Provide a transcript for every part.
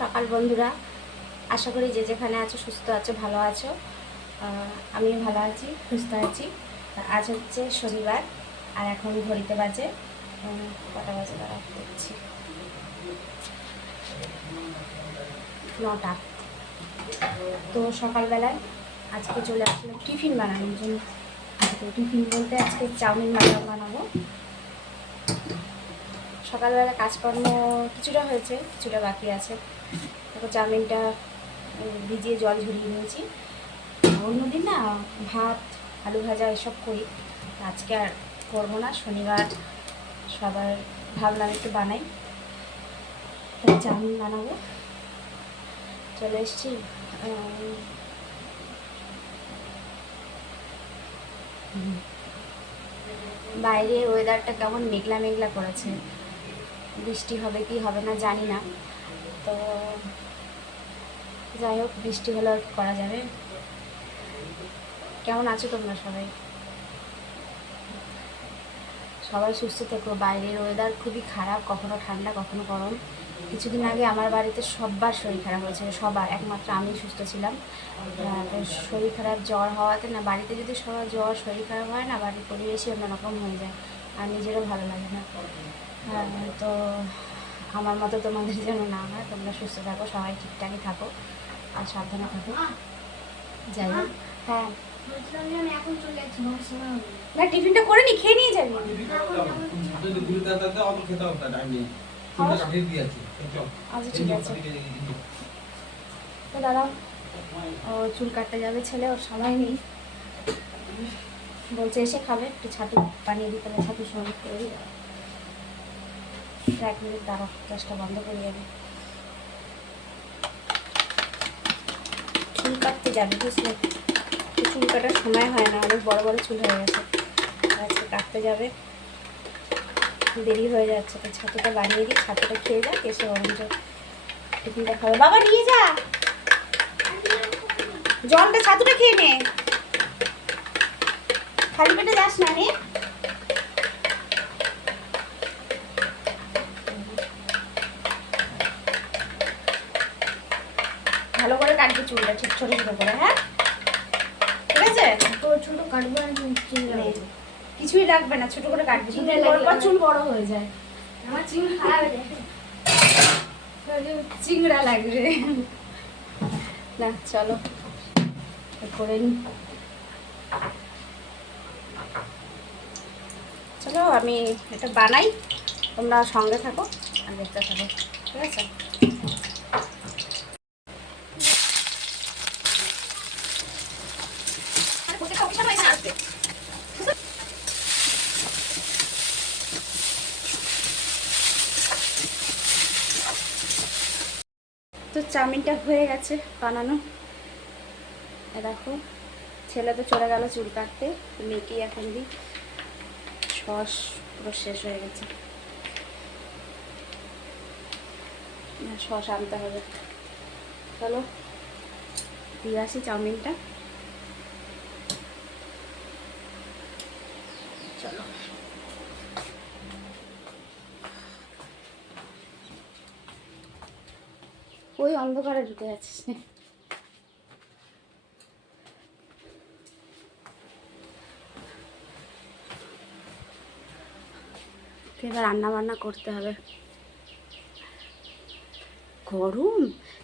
সকাল বন্ধুরা, আশা করি যে যেখানে আছো সুস্থ আছো, ভালো আছো। আমি ভালো আছি, সুস্থ আছি। আজ হচ্ছে শনিবার, আর এখন ঘড়িতে বাজে কটা বাজে দাঁড়া দেখছি, 9টা। তো সকালবেলায় আজকে চলে আসলাম টিফিন বানানোর জন্য। তো টিফিন বলতে আজকে চাউমিন বানাবো। সকালবেলা কাজকর্ম কিছুটা হয়েছে, কিছুটা বাকি আছে। তারপর চাউমিনটা ভিজিয়ে জল ঝরিয়ে নিয়েছি। অন্যদিন না ভাত, আলু ভাজা এসব করি, আজকে আর করবো না। শনিবার সবার ভাবলাম একটু বানাই, তাই চাউমিন বানাবো। চলে এসছি। বাইরে ওয়েদারটা কেমন মেঘলা মেঘলা করেছে, বৃষ্টি হবে কি হবে না জানি না। তো যাই হোক, বৃষ্টি হলে আর কি করা যাবে। কেমন আছো তোমরা সবাই? সবাই সুস্থ থেকো। বাইরের ওয়েদার খুবই খারাপ, কখনো ঠান্ডা কখনো গরম। কিছুদিন আগে আমার বাড়িতে সবার শরীর খারাপ হয়েছিল, সবার, একমাত্র আমি সুস্থ ছিলাম। তো শরীর খারাপ জ্বর হওয়াতে না, বাড়িতে যদি সবার জ্বর শরীর খারাপ হয় না, বাড়ির পরিবেশই অন্যরকম হয়ে যায়, আর নিজেরও ভালো লাগে না। তো আমার মতো তোমাদের যেন না হয়, তোমরা সুস্থ থাকো, সবাই ঠিকঠাকই থাকো আর সাবধানে থাকো। যাই হোক, হ্যাঁ এখন চলে যাচ্ছি, না টিফিনটা করে নি, খেয়ে নিয়ে যাবি। আচ্ছা ঠিক আছে। তো দাদা ও চুল কাটতে যাবে ছেলে, ওর সময় নেই, বলছে এসে খাবে, একটু ছাতু বানিয়ে দিতে হবে, ছাতু সঙ্গে করে। 1 মিনিট দাঁড়া, গ্যাসটা বন্ধ করে যাবে। চুল কাটতে যাবে বুঝলে, চুল কাটার সময় হয় না, অনেক বড় বড় চুল হয়ে গেছে, আজকে কাটতে যাবে, দেরি হয়ে যাচ্ছে। তো ছাতুটা বানিয়ে দিই, ছাতুটা খেয়ে যাক, এসে অরঞ্জ টিফিনটা খাবে। বাবা নিয়ে যা জলটা, ছাতুটা খেয়ে নে, খালি পেটে যাস না নে। ভালো করে কাটবি চুলটা, ঠিক ছোটো ছোটো করে, হ্যাঁ ঠিক আছে? তো ছোটো কাটবো, কিছুই লাগবে না, ছোটো করে কাটবি, চুল বড় হয়ে যায়। আমার চুল খারাপ হয়ে যায়, চিংড়া লাগবে না। চলো করে নি, চলো আমি এটা বানাই, তোমরা সঙ্গে থাকো আর দেখতে থাকো, ঠিক আছে? তো চাউমিনটা হয়ে গেছে বানানো, দেখো ছেলে তো চলে গেল চুল কাটতে, মেয়েকে এখন দিই। সস পুরো শেষ হয়ে গেছে, সস আনতে হবে। চলো দিয়ে আসি চাউমিনটা। চলো ওই অন্ধকারে ঢুকে যাচ্ছিস না। এবার রান্না বান্না করতে হবে। গরম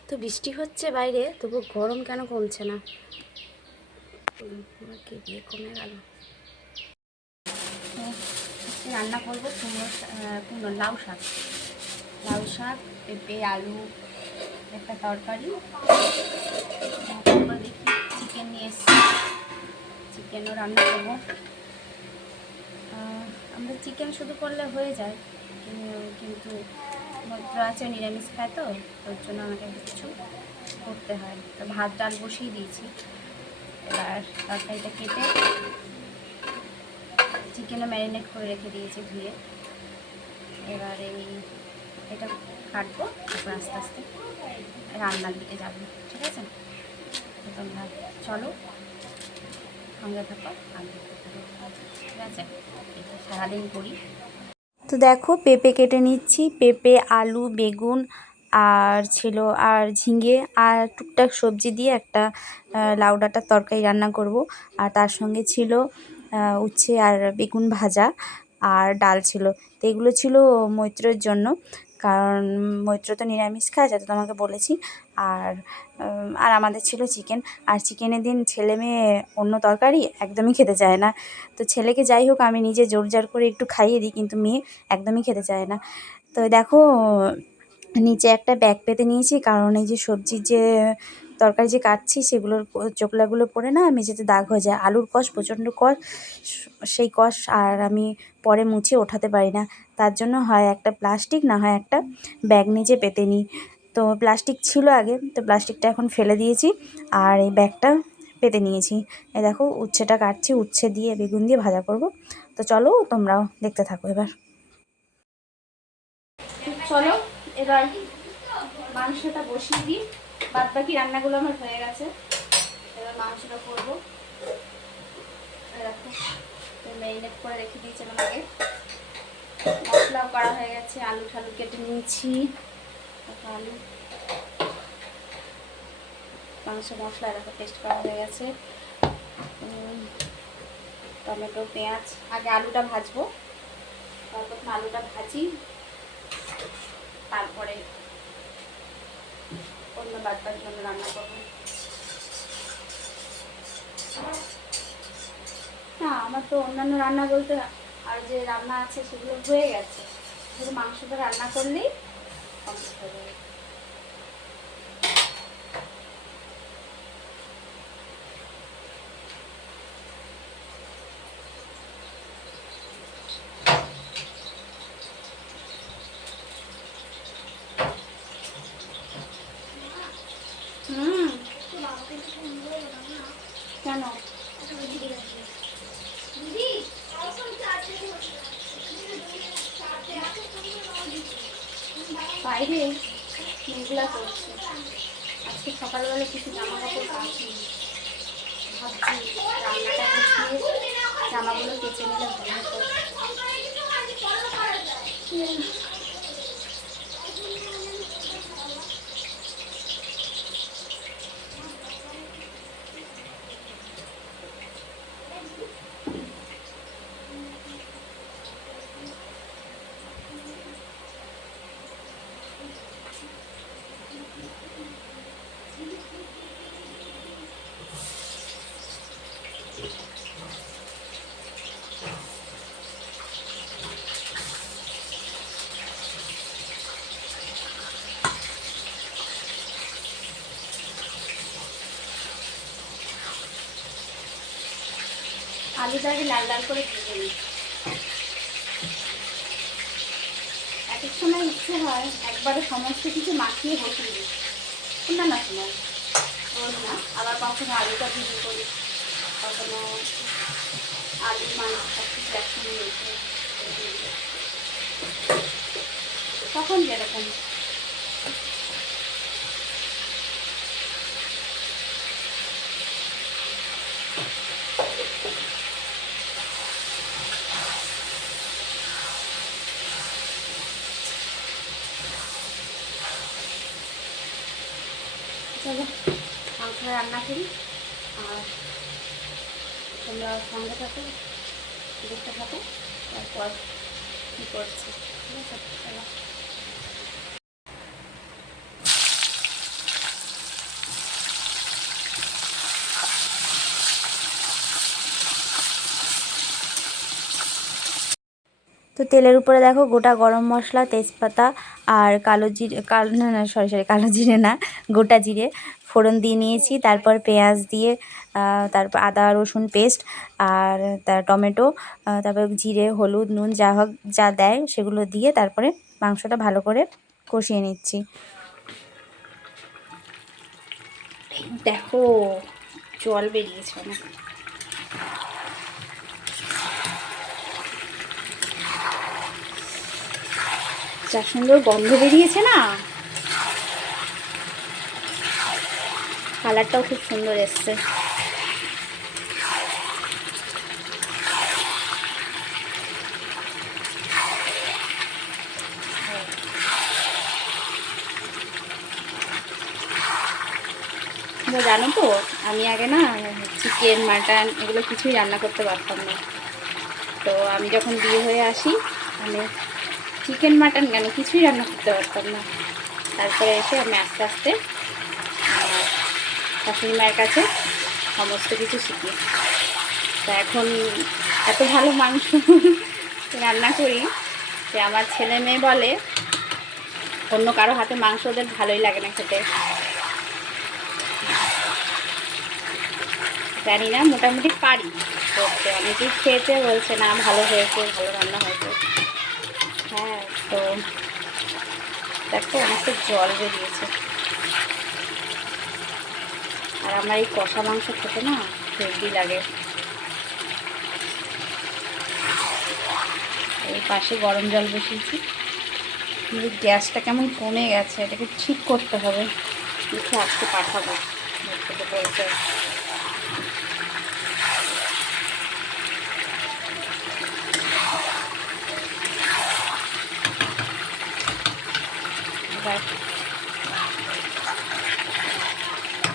তো, বৃষ্টি হচ্ছে বাইরে, তবু গরম কেন কমছে না, কমে গেল। রান্না করবো কুমড়ো লাউ শাক, পেঁপে আলু একটা তরকারি। দেখি চিকেন নিয়ে এসছি, চিকেনও রান্না করবো। আমরা চিকেন শুধু করলে হয়ে যায়, কিন্তু ভদ্র আছে নিরামিষ খায়, তো ওর জন্য আমাকে কিছু করতে হয়। তো ভাত ডাল বসিয়ে দিয়েছি, এবার তরকারিটা কেটে চিকেনও ম্যারিনেট করে রেখে দিয়েছি ধুয়ে। এবার এটা কাটবো, তারপর আস্তে আস্তে রান্নার দিকে যাবো, ঠিক আছে? তোমরা চলো সঙ্গে থাকো আর দেখতে থাকো, ঠিক আছে? সারাদিন করি। তো দেখো পেঁপে কেটে নিচ্ছি, পেঁপে আলু বেগুন আর ছিল আর ঝিঙে আর টুকটাক সবজি দিয়ে একটা লাউ ডাঁটার তরকারি রান্না করব। আর তার সঙ্গে ছিল উচ্ছে আর বেগুন ভাজা আর ডাল ছিল। তো এগুলো ছিল মৈত্রের জন্য, কারণ মৈত্র তো নিরামিষ খায়, যাতে তোমাকে বলেছি। আর আর আমাদের ছিল চিকেন। আর চিকেনের দিন ছেলে মেয়ে অন্য তরকারি একদমই খেতে চায় না। তো ছেলেকে যাই হোক আমি নিজে জোর জার করে একটু খাইয়ে দিই, কিন্তু মেয়ে একদমই খেতে চায় না। তো দেখো নিচে একটা ব্যাগ পেতে নিয়েছি, কারণ এই যে সবজির যে তরকারি যে কাটছি সেগুলোর চোকলাগুলো পড়ে না মেঝেতে দাগ হয়ে যায়। আলুর কষ প্রচণ্ড কষ, সেই কষ আর আমি পরে মুছে ওঠাতে পারি না। তার জন্য হয় একটা প্লাস্টিক, না হয় একটা ব্যাগ নিচে পেতে নিই। তো প্লাস্টিক ছিল আগে, তো প্লাস্টিকটা এখন ফেলে দিয়েছি আর এই ব্যাগটা পেতে নিয়েছি। এই দেখো উচ্ছেটা কাটছি, উচ্ছে দিয়ে বেগুন দিয়ে ভাজা করব। তো চলো তোমরাও দেখতে থাকো এবার। চলো এবার মাংসটা বসিয়ে দিই। বাদ বাকি রান্নাগুলো আমার হয়ে গেছে, এবার মাংসটা করবো। দেখো ম্যারিনেট করে রেখে দিয়েছিলাম আগে, মশলাও করা হয়ে গেছে। আলু ঠালু কেটে নিয়েছি, আলু মাংস মশলা দেখো পেস্ট করা হয়ে গেছে। টমেটো পেঁয়াজ, আগে আলুটা ভাজবো, তারপর আলুটা ভাজি, তারপরে অন্য বাদ বাকি জন্য রান্না করবো। না আমার তো অন্যান্য রান্না বলতে আর যে রান্না আছে সেগুলো হয়ে গেছে, শুধু মাংসটা রান্না করলেই কমপ্লিট হয়ে যাবে। কেন বাইরে মেঘলা করছে, আজকে সকালবেলা কিছু জামা কাপড় কাচিনি, ভাবছি রান্নাটা বসিয়ে জামাগুলো কেচে নিলে ভালো হতো। আলুটা আগে লাল লাল করে ভেজে নিই। এক এক সময় ইচ্ছে হয় একবারে সমস্ত কিছু মাখিয়ে বসিয়ে দিই, অন্যান্য সময় রোজ না। আবার কখনো আলুটা ভিজে করি, কখনো আলু মাংস সব কিছু একসঙ্গে রেখে তখন যেরকম। চলো মাংস রান্না করি, আর তোমরা সঙ্গে থাকো, দেখতে থাকো, তারপর কী করছি। ঠিক আছে চলো। তো তেলের উপরে দেখো গোটা গরম মশলা, তেজপাতা আর কালো জিরে, না না সরি কালো জিরে না, গোটা জিরে ফোড়ন দিয়ে নিয়েছি। তারপর পেঁয়াজ দিয়ে, তারপর আদা রসুন পেস্ট, আর তার টমেটো, তারপর জিরে হলুদ নুন যা হোক যা দেয় সেগুলো দিয়ে তারপরে মাংসটা ভালো করে কষিয়ে নিচ্ছি। দেখো জল বেরিয়েছে অনেক। যা সুন্দর গন্ধ বেরিয়েছে না, কালারটাও খুব সুন্দর এসছে। তোমরা জানো তো আমি আগে না চিকেন মাটন এগুলো কিছুই রান্না করতে পারতাম না। তো আমি যখন বিয়ে হয়ে আসি আমি চিকেন মাটন কেন কিছুই রান্না করতে পারতাম না। তারপরে এসে আমি আস্তে আস্তে আমার শাশুড়ি মায়ের কাছে সমস্ত কিছু শিখি। তা এখন এত ভালো মাংস রান্না করি যে আমার ছেলে মেয়ে বলে অন্য কারো হাতে মাংস ওদের ভালোই লাগে না খেতে। জানি না, মোটামুটি পারি করতে। অনেকেই খেয়েছে বলছে না ভালো হয়েছে, ভালো রান্না হয়েছে। হ্যাঁ, তো দেখো অনেকটা জল বেরিয়েছে। আর আমার এই কষা মাংস খেতে না হেভি লাগে। এই পাশে গরম জল বসিয়েছি, কিন্তু গ্যাসটা কেমন কমে গেছে, এটাকে ঠিক করতে হবে। দেখে আজকে পাঠাবো বলছে।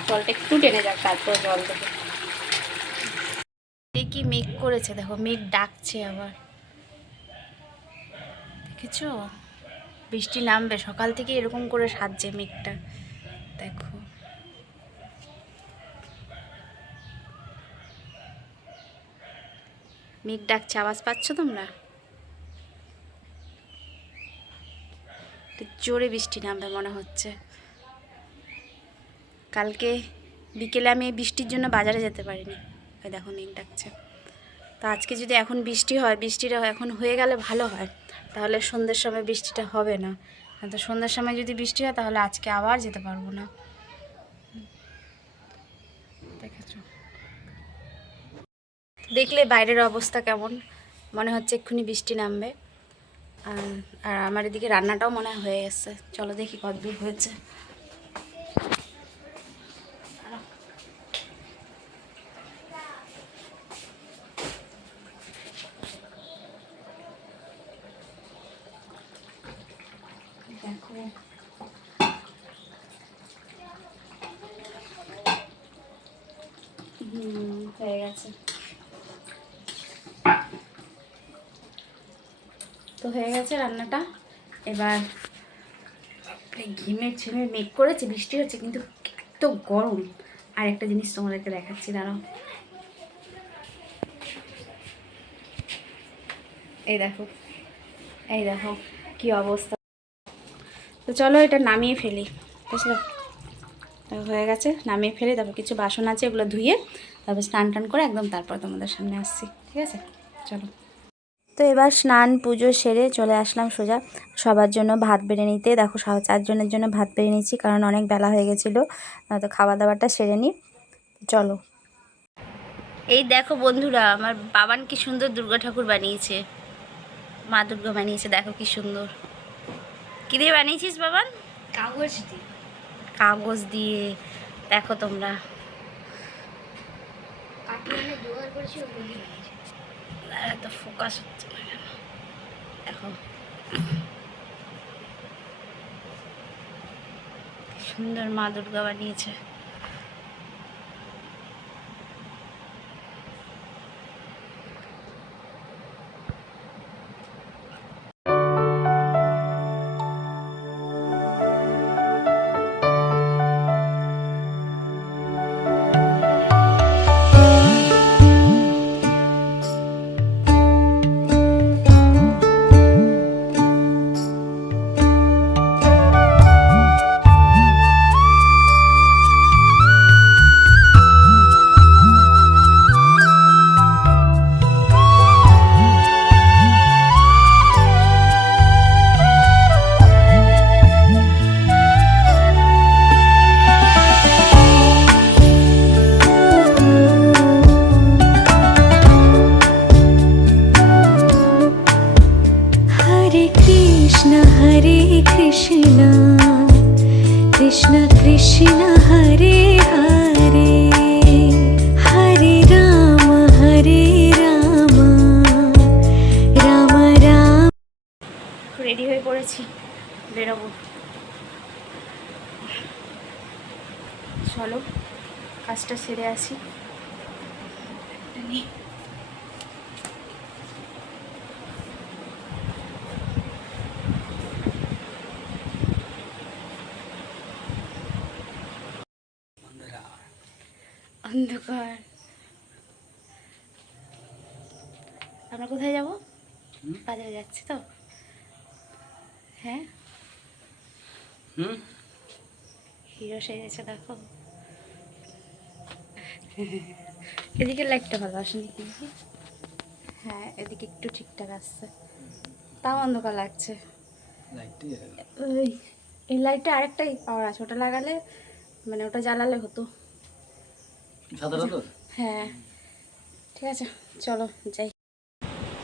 জলটা একটু টেনে যাক, তারপর জল দেবো। কি মেঘ করেছে দেখো, মেঘ ডাকছে আবার, দেখেছো? বৃষ্টি নামবে, সকাল থেকে এরকম করে সাজছে মেঘটা, দেখো। মেঘ ডাকছে, আওয়াজ পাচ্ছ তোমরা? জোরে বৃষ্টি নামবে মনে হচ্ছে। কালকে বিকেলে আমি বৃষ্টির জন্য বাজারে যেতে পারিনি, ওই দেখো মেঘ ডাকছে। তো আজকে যদি এখন বৃষ্টি হয়, বৃষ্টিটা এখন হয়ে গেলে ভালো হয়, তাহলে সন্ধ্যের সময় বৃষ্টিটা হবে না। তো সন্ধ্যের সময় যদি বৃষ্টি হয় তাহলে আজকে আবার যেতে পারবো না। দেখেছো? দেখলে বাইরের অবস্থা কেমন, মনে হচ্ছে এক্ষুনি বৃষ্টি নামবে। আর আমার এদিকে রান্নাটাও মনে হয় হয়ে গেছে। চলো দেখি কতদূর হয়েছে। দেখো হয়ে গেছে। তো হয়ে গেছে রান্নাটা। এবার ঘিমের ঝিমের মেঘ করেছে, বৃষ্টি হচ্ছে, কিন্তু এত গরম। আর একটা জিনিস তোমাদেরকে দেখাচ্ছি, দাঁড়াও। এই দেখো, এই দেখো কি অবস্থা। তো চলো এটা নামিয়ে ফেলি, বুঝলে? হয়ে গেছে, নামিয়ে ফেলি। তারপর কিছু বাসন আছে, এগুলো ধুয়ে তারপর স্নান টান করে একদম তারপর তোমাদের সামনে আসছি, ঠিক আছে? চলো। তো এবার স্নান পুজো সেরে চলে আসলাম সোজা সবার জন্য ভাত বেড়ে নিতে। দেখো 4 জনের জন্য ভাত বেড়ে নিচ্ছি, কারণ অনেক বেলা হয়ে গেছিলো। তো খাওয়া দাওয়াটা সেরে নিই, চলো। এই দেখো বন্ধুরা, আমার বাবান কি সুন্দর দুর্গা ঠাকুর বানিয়েছে, মা দুর্গা বানিয়েছে। দেখো কি সুন্দর। কী দিয়ে বানিয়েছিস বাবান? কাগজ দিয়ে। কাগজ দিয়ে, দেখো তোমরা। তো ফোকাস হচ্ছে না কেন, দেখো সুন্দর মা দুর্গা বানিয়েছে। কাজটা সেরে আসি। অন্ধকার। আমরা কোথায় যাব? বাজারে যাচ্ছি তো। হ্যাঁ, হিরো সেজেছে দেখো। এদিকে লাইটটা ভালো আসেনি কিন্তু। হ্যাঁ, এদিকে একটু ঠিকঠাক আসছে, তাও অন্ধকার লাগছে। ওই এই লাইটটা আরেকটাই পাওয়ার আছে, ওটা লাগালে মানে ওটা জ্বালালে হতো। হ্যাঁ ঠিক আছে, চলো যাই।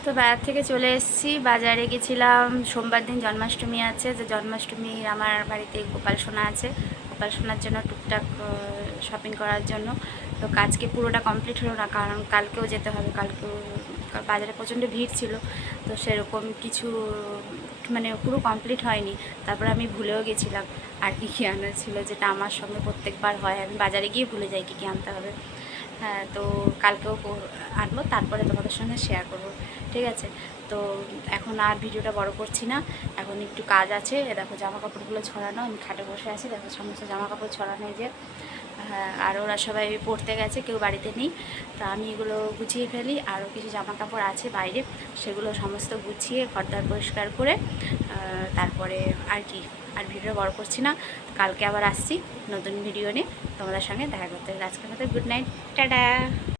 তো বাজার থেকে চলে এসেছি। বাজারে গেছিলাম, সোমবার দিন জন্মাষ্টমী আছে, যে জন্মাষ্টমী আমার বাড়িতে গোপাল সোনা আছে, গোপাল সোনার জন্য টুকটাক শপিং করার জন্য। তো কাজকে পুরোটা কমপ্লিট হলো না, কারণ কালকেও যেতে হবে। কালকেও বাজারে প্রচণ্ড ভিড় ছিল, তো সেরকম কিছু মানে পুরো কমপ্লিট হয়নি। তারপরে আমি ভুলেও গেছিলাম আর কী কী আনার ছিল, যেটা আমার সঙ্গে প্রত্যেকবার হয়, আমি বাজারে গিয়ে ভুলে যাই কী কী আনতে হবে। হ্যাঁ, তো কালকেও আনবো, তারপরে তোমাদের সঙ্গে শেয়ার করবো, ঠিক আছে? তো এখন আর ভিডিওটা বড় করছি না, এখন একটু কাজ আছে। দেখো জামা কাপড়গুলো ছড়ানো, আমি খাটে বসে আছি, দেখো সমস্ত জামা কাপড় ছড়ানো যে। হ্যাঁ, আর ওরা সবাই পড়তে গেছে, কেউ বাড়িতে নেই। তো আমি এগুলো গুছিয়ে ফেলি, আরও কিছু জামা কাপড় আছে বাইরে, সেগুলো সমস্ত গুছিয়ে ঘরদার পরিষ্কার করে তারপরে আর কি, আর ভিডিও বড় করছি না। কালকে আবার আসছি নতুন ভিডিও নিয়ে তোমাদের সঙ্গে দেখা করতে। আজকের মতো গুড নাইট, টাটা।